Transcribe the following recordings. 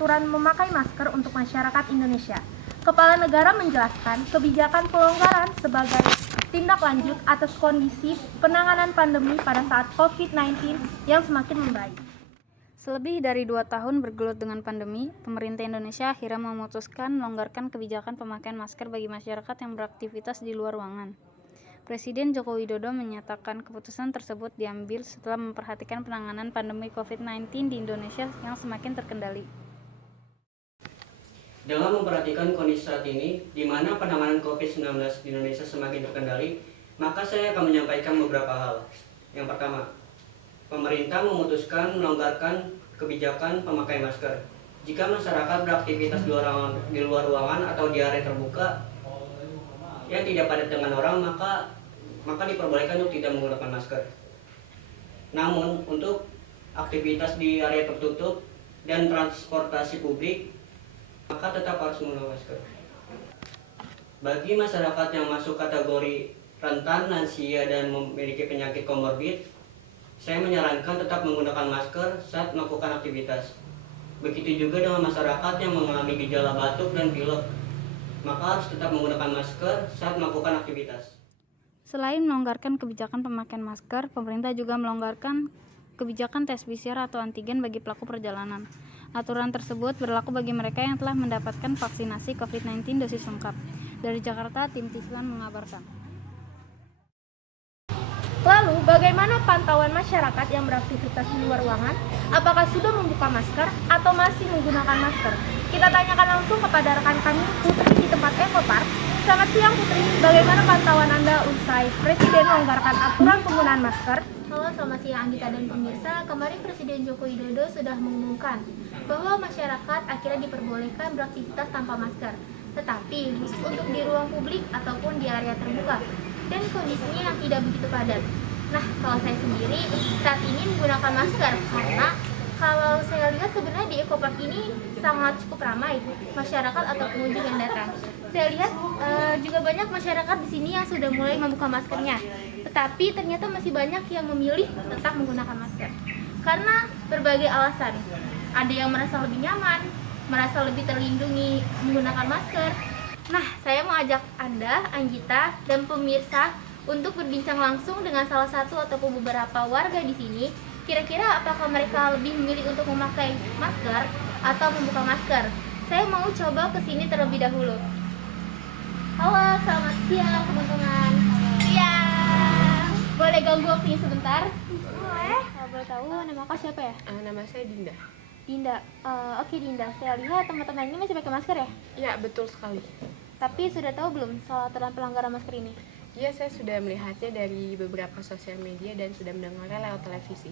aturan memakai masker untuk masyarakat Indonesia. Kepala negara menjelaskan kebijakan pelonggaran sebagai tindak lanjut atas kondisi penanganan pandemi pada saat COVID-19 yang semakin membaik. Selebih dari 2 tahun bergelut dengan pandemi, pemerintah Indonesia akhirnya memutuskan melonggarkan kebijakan pemakaian masker bagi masyarakat yang beraktivitas di luar ruangan. Presiden Joko Widodo menyatakan keputusan tersebut diambil setelah memperhatikan penanganan pandemi COVID-19 di Indonesia yang semakin terkendali. Dengan memperhatikan kondisi saat ini, di mana penanganan COVID-19 di Indonesia semakin terkendali, maka saya akan menyampaikan beberapa hal. Yang pertama, pemerintah memutuskan melonggarkan kebijakan pemakai masker. Jika masyarakat beraktivitas di luar ruangan atau di area terbuka yang tidak padat dengan orang, maka diperbolehkan untuk tidak menggunakan masker. Namun, untuk aktivitas di area tertutup dan transportasi publik, maka tetap harus menggunakan masker. Bagi masyarakat yang masuk kategori rentan, lansia, dan memiliki penyakit komorbid, saya menyarankan tetap menggunakan masker saat melakukan aktivitas. Begitu juga dengan masyarakat yang mengalami gejala batuk dan pilek, maka harus tetap menggunakan masker saat melakukan aktivitas. Selain melonggarkan kebijakan pemakaian masker, pemerintah juga melonggarkan kebijakan tes PCR atau antigen bagi pelaku perjalanan. Aturan tersebut berlaku bagi mereka yang telah mendapatkan vaksinasi COVID-19 dosis lengkap. Dari Jakarta, tim Tislan mengabarkan. Lalu, bagaimana pantauan masyarakat yang beraktivitas di luar ruangan? Apakah sudah membuka masker atau masih menggunakan masker? Kita tanyakan langsung kepada rekan kami, Putri, di tempat Eco Park. Selamat siang, Putri. Bagaimana pantauan Anda usai Presiden melonggarkan aturan penggunaan masker? Halo, selamat siang Anggita dan pemirsa. Kemarin Presiden Joko Widodo sudah mengumumkan bahwa masyarakat akhirnya diperbolehkan beraktivitas tanpa masker, tetapi khusus untuk di ruang publik ataupun di area terbuka dan kondisinya yang tidak begitu padat. Nah, kalau saya sendiri saat ini menggunakan masker karena kalau saya lihat sebenarnya di Eco Park ini sangat cukup ramai masyarakat atau pengunjung yang datang. Saya lihat juga banyak masyarakat di sini yang sudah mulai membuka maskernya, tetapi ternyata masih banyak yang memilih tetap menggunakan masker karena berbagai alasan. Ada yang merasa lebih nyaman, merasa lebih terlindungi menggunakan masker. Nah, saya mau ajak Anda, Anggita, dan pemirsa untuk berbincang langsung dengan salah satu ataupun beberapa warga di sini. Kira-kira apakah mereka lebih memilih untuk memakai masker atau membuka masker? Saya mau coba ke sini terlebih dahulu. Halo, selamat siang teman-teman. Siang. Boleh ganggu waktunya sebentar? Boleh. Boleh tahu nama kau siapa ya? Nama saya Dinda. Dinda. Oke Dinda, saya lihat teman-teman ini masih pakai masker ya? Ya, betul sekali. Tapi sudah tahu belum soal aturan pelanggaran masker ini? Ya, saya sudah melihatnya dari beberapa sosial media dan sudah mendengarnya lewat televisi.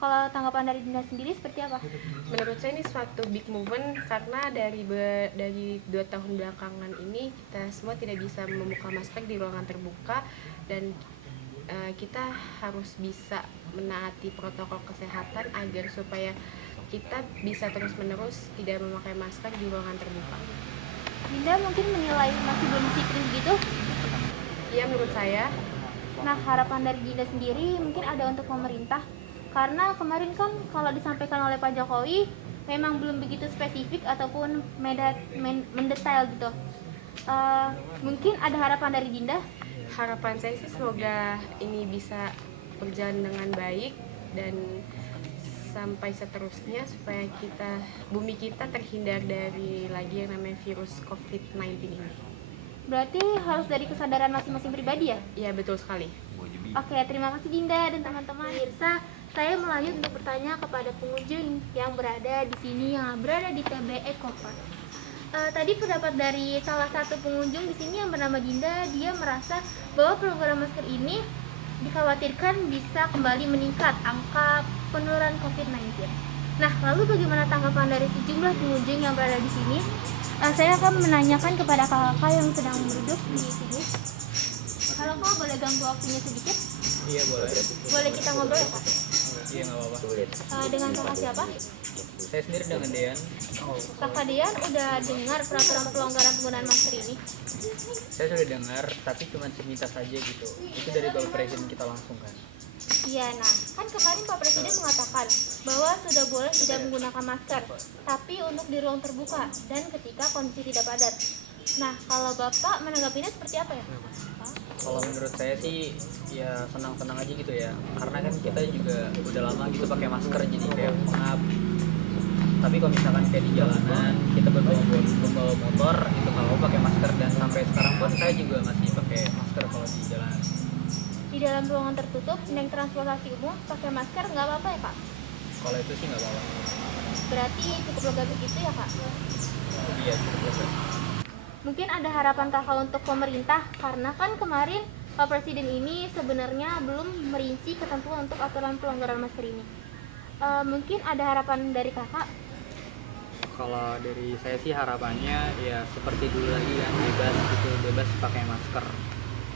Kalau tanggapan dari Dinda sendiri seperti apa? Menurut saya ini suatu big movement karena dari 2 tahun belakangan ini kita semua tidak bisa membuka masker di ruangan terbuka dan kita harus bisa menaati protokol kesehatan agar supaya kita bisa terus-menerus tidak memakai masker di ruangan terbuka. Dinda mungkin menilai masih belum disiplin begitu? Iya, menurut saya. Nah, harapan dari Dinda sendiri mungkin ada untuk pemerintah. Karena kemarin kan kalau disampaikan oleh Pak Jokowi memang belum begitu spesifik ataupun mendetail gitu. Mungkin ada harapan dari Dinda? Harapan saya sih semoga ini bisa berjalan dengan baik dan sampai seterusnya supaya bumi kita terhindar dari lagi yang namanya virus COVID-19 ini. Berarti harus dari kesadaran masing-masing pribadi ya? Iya, betul sekali. Oke, terima kasih Dinda dan teman-teman. Pemirsa, saya melanjut untuk bertanya kepada pengunjung yang berada di sini, yang berada di TB Eco Park. Tadi pendapat dari salah satu pengunjung di sini yang bernama Dinda, dia merasa bahwa pelonggaran masker ini dikhawatirkan bisa kembali meningkat angka penularan COVID-19. Nah, lalu bagaimana tanggapan dari sejumlah pengunjung yang berada di sini? Saya akan menanyakan kepada kakak yang sedang duduk di sini. Halo Kak, boleh ganggu waktunya sedikit? Iya, boleh. Boleh kita ngobrol ya Kak? Iya, nggak apa-apa. Dengan kakak siapa? Saya sendiri dengan Dean. Kakak Dian udah dengar peraturan pelonggaran penggunaan masker ini? Saya sudah dengar, tapi cuma sepintas saja gitu. Itu dari Bapak Presiden kita langsung kan. Iya, nah kan kemarin Pak Presiden mengatakan bahwa sudah boleh tidak menggunakan masker, tapi untuk di ruang terbuka dan ketika kondisi tidak padat. Nah, kalau Bapak menanggapinya seperti apa ya? Kalau menurut saya sih ya senang-senang aja gitu ya, karena kan kita juga udah lama gitu pakai masker jadi kayak pengap. Tapi kalau misalkan kayak di jalanan kita berbawa motor itu kalau pakai masker, dan sampai sekarang pun saya juga masih pakai masker kalau di jalanan. Di dalam ruangan tertutup, naik transportasi umum, pakai masker nggak apa-apa ya Kak? Kalau itu sih nggak apa-apa. Berarti cukup lega begitu ya Kak? Iya cukup biasa. Mungkin ada harapan Kakak untuk pemerintah, karena kan kemarin Pak Presiden ini sebenarnya belum merinci ketentuan untuk aturan pelonggaran masker ini. Mungkin ada harapan dari Kakak? Kalau dari saya sih harapannya ya seperti dulu lagi kan, bebas pakai masker.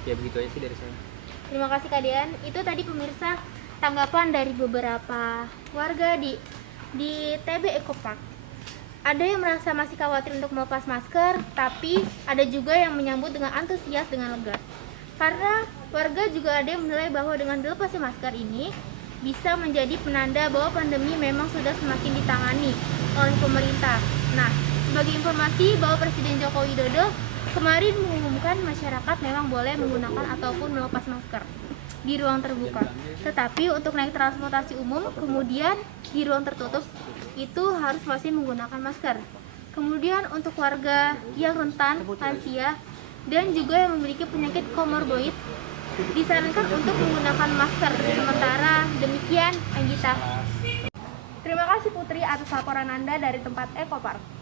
Ya begitu aja sih dari saya. Terima kasih Kak Dean. Itu tadi pemirsa tanggapan dari beberapa warga di TB Eco Park. Ada yang merasa masih khawatir untuk melepas masker, tapi ada juga yang menyambut dengan antusias dengan lega. Karena warga juga ada yang menilai bahwa dengan dilepasnya masker ini bisa menjadi penanda bahwa pandemi memang sudah semakin ditangani oleh pemerintah. Nah, sebagai informasi bahwa Presiden Joko Widodo kemarin mengumumkan masyarakat memang boleh menggunakan ataupun melepas masker di ruang terbuka. Tetapi untuk naik transportasi umum, kemudian di ruang tertutup, itu harus masih menggunakan masker. Kemudian untuk warga yang rentan, lansia, dan juga yang memiliki penyakit komorbid, disarankan untuk menggunakan masker. Sementara demikian, Anggita. Terima kasih Putri atas laporan Anda dari tempat Eco Park.